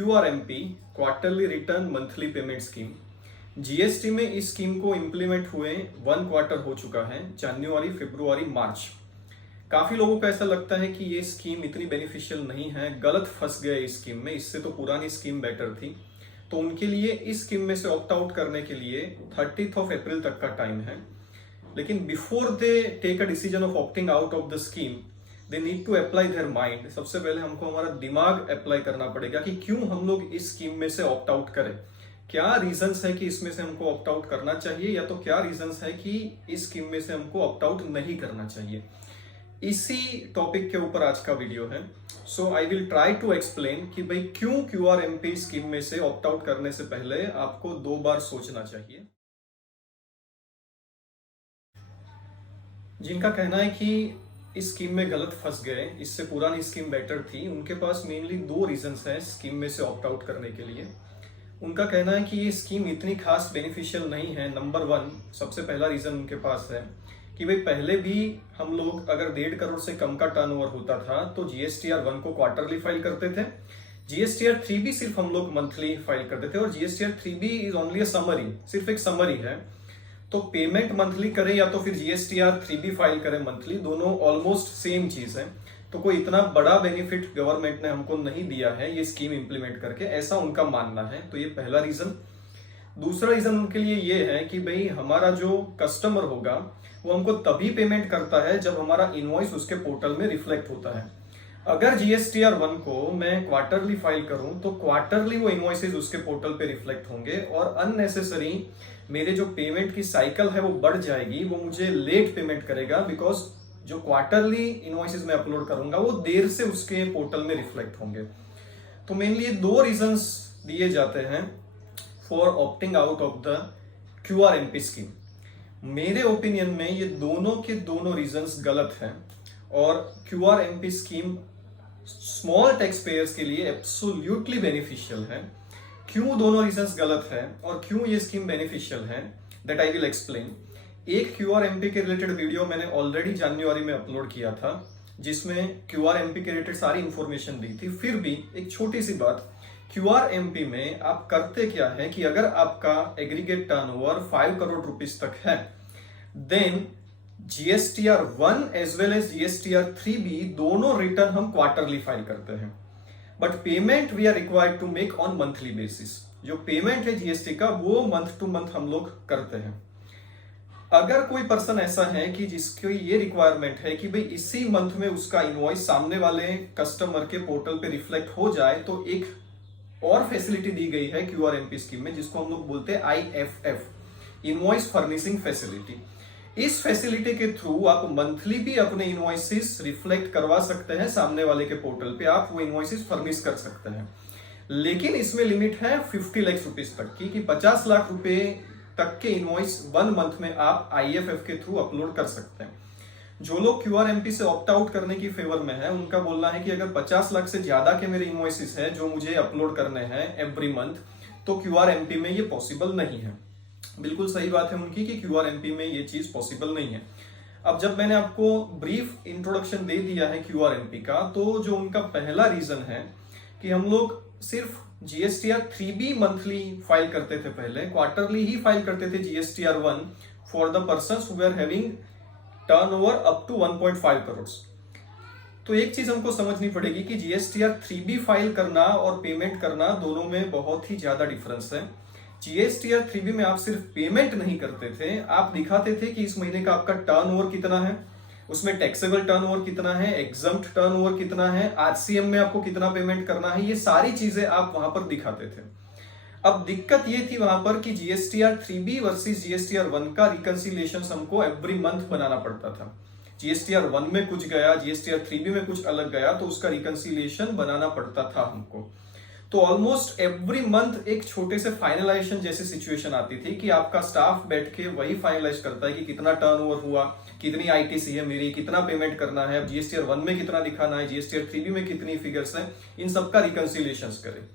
QRMP quarterly return monthly payment scheme GST में इस scheme को इम्प्लीमेंट हुए 1 क्वार्टर हो चुका है, जनवरी, फरवरी, मार्च। काफी लोगों को ऐसा लगता है कि ये स्कीम इतनी बेनिफिशियल नहीं है, गलत फंस गए इस स्कीम में, इससे तो पुरानी स्कीम बेटर थी। तो उनके लिए इस स्कीम में से ऑप्ट आउट करने के लिए 30 अप्रैल तक का टाइम है। लेकिन before they take a decision of opting out of the scheme, they need to apply their mind. सबसे पहले हमको हमारा दिमाग अप्लाई करना पड़ेगा कि क्यों हम लोग इस स्कीम में से ऑप्ट आउट करें। क्या रीजंस है कि इसमें से हमको ऑप्ट आउट करना चाहिए, या तो क्या रीजंस है कि इस स्कीम में से हमको ऑप्ट आउट नहीं करना चाहिए। इसी टॉपिक के ऊपर आज का वीडियो है। So I will try to explain कि भाई क्यों QRMP स्कीम में से ऑप्ट आउट करने से पहले आपको 2 बार सोचना चाहिए। जिनका कहना है कि इस स्कीम में गलत फंस गए, इससे पुरानी स्कीम बेटर थी, उनके पास मेनली 2 रीजंस हैं स्कीम में से ऑप्ट आउट करने के लिए। उनका कहना है कि ये स्कीम इतनी खास बेनिफिशियल नहीं है। नंबर 1, सबसे पहला रीजन उनके पास है कि भाई पहले भी हम लोग अगर 1.5 करोड़ से कम का टर्नओवर होता था तो GSTR 1 को क्वार्टरली फाइल करते थे, GSTR 3 भी सिर्फ हम लोग मंथली फाइल करते थे, और GSTR 3 भी इज ओनली अ समरी, सिर्फ एक समरी है। तो पेमेंट मंथली करें या तो फिर GSTR 3 भी फाइल करें मंथली, दोनों ऑलमोस्ट सेम चीज है। तो कोई इतना बड़ा बेनिफिट गवर्नमेंट ने हमको नहीं दिया है ये स्कीम इंप्लीमेंट करके, ऐसा उनका मानना है। तो ये पहला रीजन। दूसरा रीजन उनके लिए ये है कि भाई हमारा जो कस्टमर होगा वो हमको तभी पेमेंट करता है जब हमारा इनवॉइस उसके पोर्टल में रिफ्लेक्ट होता है। अगर GSTR 1 को मैं क्वार्टरली फाइल करूं तो क्वार्टरली वो इनवॉइसेज उसके पोर्टल पे रिफ्लेक्ट होंगे, और अननेसेसरी मेरे जो पेमेंट की साइकिल है वो बढ़ जाएगी, वो मुझे लेट पेमेंट करेगा, बिकॉज जो क्वार्टरली इनवॉइसेज मैं अपलोड करूंगा वो देर से उसके पोर्टल में रिफ्लेक्ट होंगे। तो मेनली ये 2 रीजंस दिए जाते हैं for opting out of the QRMP scheme. मेरे ओपिनियन में ये दोनों के दोनों रीजंस गलत हैं, और QRMP scheme small tax payers के लिए एब्सोल्युटली बेनिफिशियल है। क्यों दोनों रीजंस गलत है और क्यों ये स्कीम बेनिफिशियल है, दैट आई विल एक्सप्लेन। एक QRMP के रिलेटेड वीडियो मैंने ऑलरेडी जनवरी में अपलोड किया था, जिसमें QRMP के रिलेटेड सारी इंफॉर्मेशन दी थी। फिर भी एक छोटी सी बात, QRMP में आप करते क्या है कि अगर आपका एग्रीगेट टर्नओवर 5 करोड़ रुपीस तक है, then GSTR 1 as well as GSTR 3 भी दोनों रिटर्न हम क्वार्टरली फाइल करते हैं, but payment we are required to make on monthly basis. जो पेमेंट है GST का वो मंथ टू मंथ हम लोग करते हैं। अगर कोई पर्सन ऐसा है कि जिसकी ये रिक्वायरमेंट है कि भाई इसी मंथ में उसका इनवॉइस सामने वाले कस्टमर के पोर्टल पे रिफ्लेक्ट हो जाए, तो एक और फैसिलिटी दी गई है QRMP स्कीम में, जिसको हम लोग बोलते हैं IFF, इनवॉइस फर्निशिंग फैसिलिटी। इस फैसिलिटी के थ्रू आप मंथली भी अपने इनवॉइसेस रिफ्लेक्ट करवा सकते हैं सामने वाले के पोर्टल पे, आप वो इनवॉइसेस फर्निश कर सकते हैं। लेकिन इसमें लिमिट है 50 लाख रुपीस तक की, कि 50 लाख रुपए तक के इनवॉइस 1 मंथ में आप IFF के थ्रू अपलोड कर सकते हैं। जो लोग QRMP से ऑप्ट आउट करने की फेवर में है, उनका बोलना है कि अगर 50 लाख से ज्यादा के मेरे इनवॉइसेस है जो मुझे अपलोड करने हैं एवरी मंथ, तो QRMP में ये पॉसिबल नहीं है। बिल्कुल सही बात है उनकी कि QRMP में ये चीज पॉसिबल नहीं है। अब जब मैंने आपको ब्रीफ इंट्रोडक्शन दे दिया है QRMP का, तो जो उनका पहला रीजन है कि हम लोग सिर्फ GSTR 3 भी मंथली फाइल करते थे, पहले क्वार्टरली ही फाइल करते थे GSTR 1 for the persons who are having turnover up to 1.5 crore. तो एक चीज हमको समझनी पड़ेगी कि GSTR 3 भी फाइल करना और पेमेंट करना दोनों में बहुत ही ज्यादा डिफरेंस है। GSTR 3B में आप सिर्फ पेमेंट नहीं करते थे, आप दिखाते थे कि इस महीने का आपका टर्नओवर कितना है, उसमें टैक्सेबल टर्नओवर कितना है, एग्जम्प्ट टर्नओवर कितना है, RCM में आपको कितना पेमेंट करना है, ये सारी चीजें आप वहां पर दिखाते थे। अब दिक्कत ये थी वहां पर कि GSTR 3B वर्सेस GSTR 1 का रिकंसिलिएशन हमको एवरी मंथ बनाना पड़ता था। GSTR 1 में कुछ गया, GSTR 3B में कुछ अलग गया, तो उसका रिकंसिलिएशन बनाना पड़ता था हमको। तो ऑलमोस्ट एवरी मंथ एक छोटे से फाइनलाइजेशन जैसी सिचुएशन आती थी कि आपका स्टाफ बैठ के वही फाइनलाइज करता है कि कितना टर्नओवर हुआ, कितनी ITC है मेरी, कितना पेमेंट करना है, GSTR 1 में कितना दिखाना है, GSTR 3B में कितनी फिगर्स है, इन सबका रिकंसिलिएशन करे।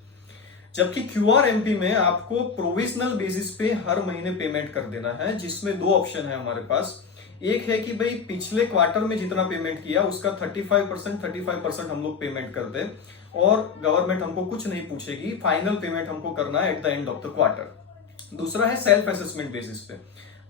जबकि QRMP में आपको प्रोविजनल बेसिस पे हर महीने पेमेंट कर देना है, जिसमें 2 ऑप्शन है हमारे पास। एक है कि भाई पिछले क्वार्टर में जितना पेमेंट किया उसका 35% हम लोग पेमेंट कर दे और गवर्नमेंट हमको कुछ नहीं पूछेगी, फाइनल पेमेंट हमको करना है at the end of the quarter. दूसरा है सेल्फ असेसमेंट बेसिस पे,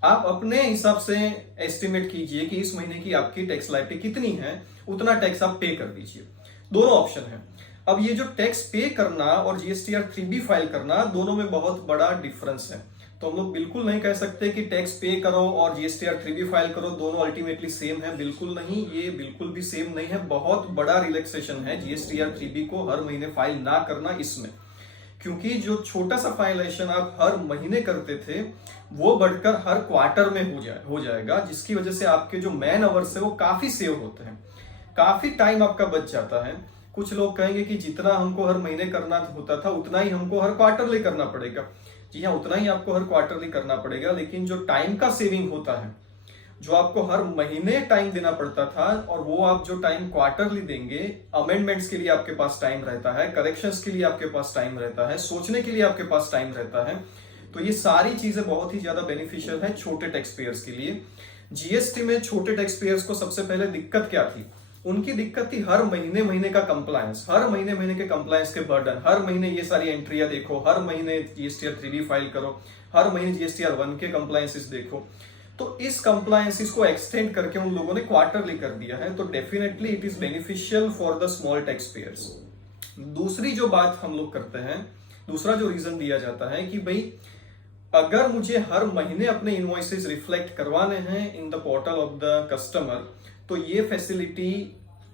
आप अपने हिसाब से एस्टिमेट कीजिए कि इस महीने की आपकी टैक्स लायबिलिटी कितनी है, उतना टैक्स आप पे कर दीजिए। दोनों ऑप्शन है। अब ये जो टैक्स पे करना और जीएसटीआर 3B फाइल करना, दोनों में बहुत बड़ा डिफरेंस है। तो हम लोग बिल्कुल नहीं कह सकते कि टैक्स पे करो और जीएसटीआर 3B फाइल करो, दोनों अल्टीमेटली सेम है, बिल्कुल नहीं, ये बिल्कुल भी सेम नहीं है। बहुत बड़ा रिलैक्सेशन है जीएसटीआर 3B को हर महीने फाइल ना करना इसमें, क्योंकि जो छोटा सा फाइलेशन आप हर महीने करते थे वो बढ़कर हर क्वार्टर में हो जाएगा, जिसकी वजह से आपके जो मैन आवर्स है वो काफी सेव होते हैं, काफी टाइम आपका बच जाता है। कुछ लोग कहेंगे कि जितना हमको हर महीने करना होता था उतना ही हमको हर क्वार्टरली करना पड़ेगा। जी हाँ, उतना ही आपको हर क्वार्टरली करना पड़ेगा, लेकिन जो टाइम का सेविंग होता है, जो आपको हर महीने टाइम देना पड़ता था और वो आप जो टाइम क्वार्टरली देंगे, अमेंडमेंट्स के लिए आपके पास टाइम रहता है, करेक्शंस के लिए आपके पास टाइम रहता है, सोचने के लिए आपके पास टाइम रहता है। तो ये सारी चीजें बहुत ही ज्यादा बेनिफिशियल है छोटे टैक्स पेयर्स के लिए। जीएसटी में छोटे टैक्स पेयर्स को सबसे पहले दिक्कत क्या थी? उनकी दिक्कत थी हर महीने का कंप्लायंस, हर महीने के कंप्लायंस के बर्डन, हर महीने ये सारी एंट्रियां देखो, हर महीने जीएसटीआर 3B फाइल करो, हर महीने जीएसटीआर 1 के कंप्लायंसेस देखो। तो इस कंप्लायंसेस को एक्सटेंड करके उन लोगों ने क्वार्टरली कर दिया है, तो definitely it is beneficial for the small tax payers. दूसरी जो बात हम लोग करते हैं, दूसरा जो रीजन दिया जाता है कि भाई अगर मुझे हर महीने अपने इनवॉइसेस रिफ्लेक्ट करवाने हैं in the portal of the customer, तो ये फैसिलिटी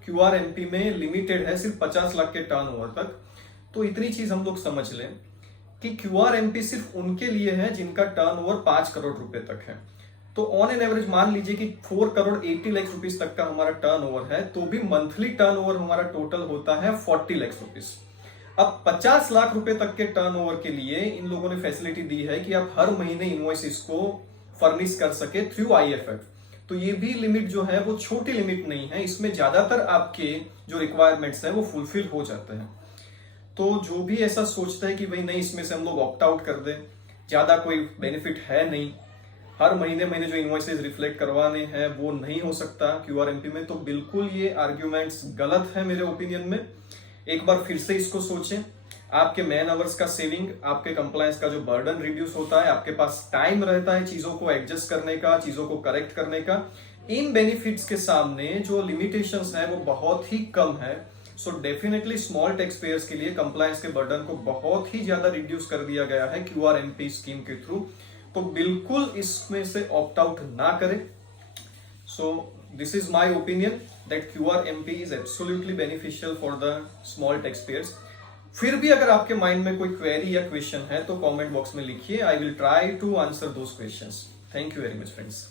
QRMP में लिमिटेड है सिर्फ 50 लाख के टर्नओवर तक। तो इतनी चीज हम लोग समझ लें कि QRMP सिर्फ उनके लिए है जिनका टर्नओवर 5 करोड़ रुपए तक है। तो ऑन एन एवरेज मान लीजिए कि 4 करोड़ 80 लाख रुपीस तक का हमारा टर्नओवर है, तो भी मंथली टर्नओवर हमारा टोटल होता है 40 लाख रुपीस। अब 50 लाख रुपए तक के टर्नओवर के लिए इन लोगों ने फैसिलिटी दी है कि आप हर महीने इनवॉइसेस को फर्निश कर सके थ्रू IFF। तो ये भी लिमिट जो है वो छोटी लिमिट नहीं है, इसमें ज्यादातर आपके जो रिक्वायरमेंट्स है वो फुलफिल हो जाते हैं। तो जो भी ऐसा सोचता है कि भाई नहीं इसमें से हम लोग ऑप्ट आउट कर दें, ज्यादा कोई बेनिफिट है नहीं, हर महीने जो इनवॉइसेस रिफ्लेक्ट करवाने हैं वो नहीं हो सकता QRMP में, तो बिल्कुल ये आर्ग्यूमेंट्स गलत है मेरे ओपिनियन में। एक बार फिर से इसको सोचें, आपके मैन आवर्स का सेविंग, आपके कंप्लायंस का जो बर्डन रिड्यूस होता है, आपके पास टाइम रहता है चीजों को एडजस्ट करने का, चीजों को करेक्ट करने का। इन बेनिफिट्स के सामने जो लिमिटेशंस है वो बहुत ही कम है। So definitely small tax payers के लिए कंप्लायंस के बर्डन को बहुत ही ज्यादा रिड्यूस कर दिया गया है QRMP स्कीम के थ्रू। तो बिल्कुल इसमें से ऑप्ट आउट ना करें। So this is my opinion that QRMP is absolutely beneficial for the small tax payers. फिर भी अगर आपके माइंड में कोई क्वेरी या क्वेश्चन है तो कमेंट बॉक्स में लिखिए, I will try to answer those questions. Thank you very much friends.